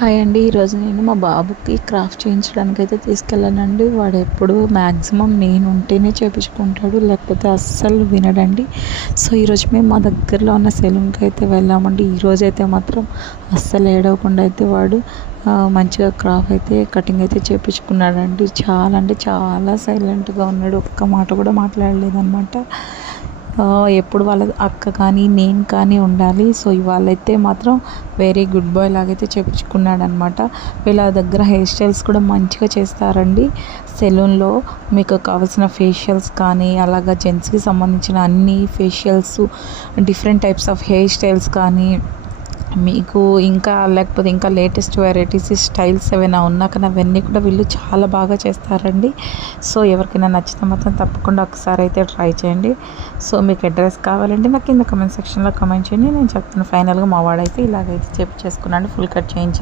Hi అండి. ఈరోజు నేను మా బాబుకి క్రాఫ్ట్ చేయించడానికి అయితే తీసుకెళ్ళానండి. వాడు ఎప్పుడు మ్యాక్సిమం నేను ఉంటేనే చేయించుకుంటాడు, లేకపోతే అస్సలు వినడండి. సో ఈరోజు మేము మా దగ్గరలో ఉన్న సెలూన్కి అయితే వెళ్ళామండి. ఈరోజు అయితే మాత్రం అస్సలు ఏడవకుండా అయితే వాడు మంచిగా క్రాఫ్ట్ అయితే కటింగ్ అయితే చేయించుకున్నాడండి. చాలా అంటే చాలా సైలెంట్గా ఉన్నాడు, ఒక్క మాట కూడా మాట్లాడలేదన్నమాట. ఎప్పుడు వాళ్ళ అక్క కానీ నేను కానీ ఉండాలి. సో ఇవాళైతే మాత్రం వెరీ గుడ్ బాయ్ లాగైతే చేయించుకున్నాడు అనమాట. వీళ్ళ దగ్గర హెయిర్ స్టైల్స్ కూడా మంచిగా చేస్తారండి. సెలూన్లో మీకు కావాల్సిన ఫేషియల్స్ కానీ, అలాగా జెంట్స్కి సంబంధించిన అన్ని facials, different types of hair styles కానీ, మీకు ఇంకా లేకపోతే ఇంకా లేటెస్ట్ వెరైటీస్ స్టైల్స్ ఏమైనా ఉన్నా కానీ అవన్నీ కూడా వీళ్ళు చాలా బాగా చేస్తారండి. సో ఎవరికైనా నచ్చితే మాత్రం తప్పకుండా ఒకసారి అయితే ట్రై చేయండి. సో మీకు అడ్రస్ కావాలంటే నాకు కింద కమెంట్ సెక్షన్లో కమెంట్ చేయండి, నేను చెప్తాను. ఫైనల్గా మా వాడైతే ఇలాగైతే చేసుకున్నాడు, ఫుల్ కట్ చేయించి